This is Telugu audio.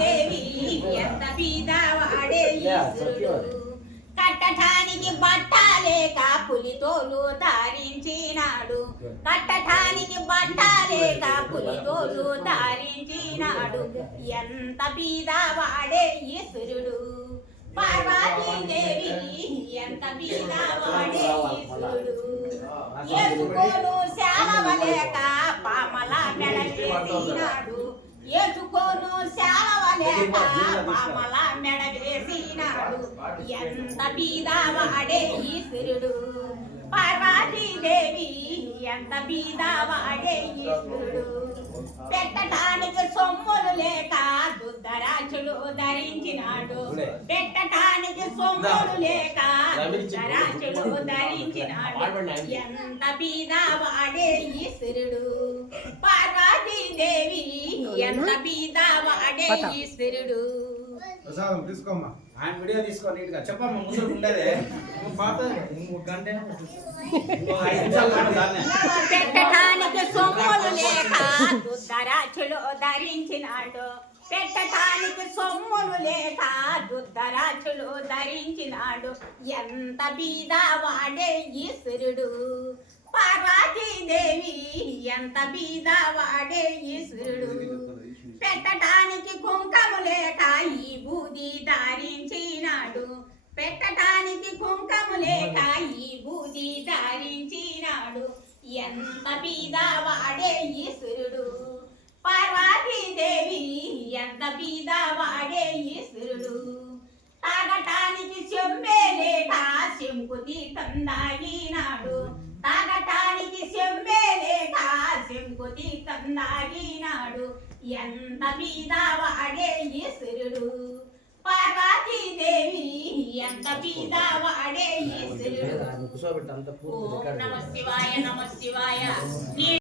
పార్వతీదేవి ఎంత బీదవాడే ఈశ్వరుడు కట్టడానికి బట్టలేక పులితోలు ధరించినాడు కట్టడానికి బట్టలేక పులితోలు ధరించినాడు ఎంత బీదవాడే ఈశ్వరుడు పార్వతీదేవి ఎంత బీదవాడే ఈశ్వరుడు ఎత్తుకోను శాలవలేక పామల మెడవేసినాడు ఎత్తుకోను శాలవలేక పామల మెడవేసినాడు ఎంత బీదవాడే ఈశ్వరుడు పార్వతీదేవి ఎంత బీదవాడే ఈశ్వరుడు పెట్టడానికి సొమ్ములు లేక దుద్దరాచులు ధరించినాడు పెట్టడానికి సొమ్ములు లేక దుద్దరాచులు ధరించినాడు ఎంత బీదవాడే ఈశ్వరుడు పార్వతీదేవి ఎంత బీదవాడే ఈశ్వరుడు ప్రసాదం తీసుకోమ్మా ఆయన వీడియో తీసుకో నీట్ గా చెప్పమ్మా ముందు ఉండేదే పాత గంట పెట్టడానికి సొమ్ములు లేక దుద్దరాచులు ధరించినాడు పెట్టడానికి సొమ్ములు లేక దుద్దరాచులు ధరించినాడు ఎంత బీదవాడే ఈశ్వరుడు పార్వతీదేవి ఎంత బీదవాడే ఈశ్వరుడు పెట్టడానికి కుంకము లేక ఈ బూది ధరించినాడు పెట్టడానికి కుంకము లేక ఈ బూది ధరించినాడు ఎంత బీదవాడే ఈశ్వరుడు పార్వతీదేవి ఎంత బీదవాడే ఈశ్వరుడు తాగటానికి చెంబే లేక శంకుతి తందాగినాడు తాగటానికి చెంబే లేక శంకుతి తందాగినాడు ఎంత బీదవాడే ఈశ్వరుడు పార్వతీదేవి ఎంత బీదవాడే ఈశ్వరుడు. ఓం నమః శివాయ నమః శివాయ.